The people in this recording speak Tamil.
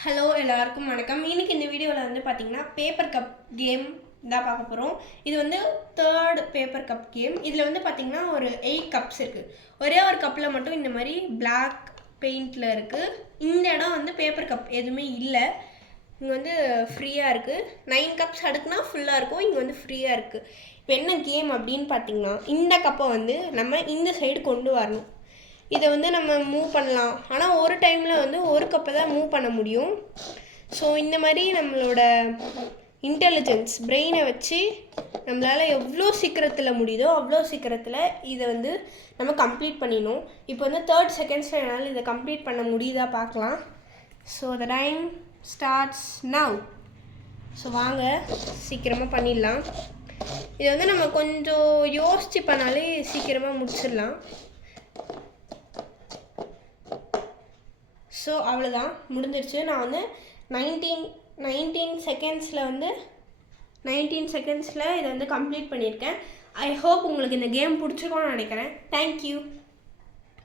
ஹலோ எல்லாருக்கும் வணக்கம். இன்னைக்கு இந்த வீடியோவில் வந்து பார்த்தீங்கன்னா பேப்பர் கப் கேம் தான் பார்க்க போகிறோம். இது வந்து தேர்ட் பேப்பர் கப் கேம். இதில் வந்து பார்த்தீங்கன்னா ஒரு 8 கப்ஸ் இருக்குது. ஒரே ஒரு கப்பில் மட்டும் இந்த மாதிரி பிளாக் பெயிண்டில் இருக்குது. இந்த இடம் வந்து பேப்பர் கப் எதுவுமே இல்லை. இங்கே வந்து ஃப்ரீயாக இருக்குது. 9 கப்ஸ் அடுக்குனா ஃபுல்லாக இருக்கும். இங்கே வந்து ஃப்ரீயாக இருக்குது. இப்போ என்ன கேம் அப்படின்னு பார்த்தீங்கன்னா, இந்த கப்பை வந்து நம்ம இந்த சைடு கொண்டு வரணும். இதை வந்து நம்ம மூவ் பண்ணலாம். ஆனால் ஒரு டைமில் வந்து ஒரு கப்பை தான் மூவ் பண்ண முடியும். ஸோ இந்த மாதிரி நம்மளோட இன்டெலிஜென்ஸ் பிரெயினை வச்சு நம்மளால் எவ்வளோ சீக்கிரத்தில் முடியுதோ அவ்வளோ சீக்கிரத்தில் இதை வந்து நம்ம கம்ப்ளீட் பண்ணிடணும். இப்போ வந்து 30 செகண்ட்ஸில் என்னால் இதை கம்ப்ளீட் பண்ண முடியுதா பார்க்கலாம். So the time starts now. So வாங்க சீக்கிரமாக பண்ணிடலாம். இதை வந்து நம்ம கொஞ்சம் யோசித்து பண்ணாலே சீக்கிரமாக முடிச்சிடலாம். ஸோ அவ்வளோதான், முடிஞ்சிருச்சு. நான் வந்து 19 செகண்ட்ஸில் இதை வந்து கம்ப்ளீட் பண்ணியிருக்கேன். ஐ ஹோப் உங்களுக்கு இந்த கேம் பிடிச்சிருக்கோன்னு நினைக்கிறேன். தேங்க்யூ.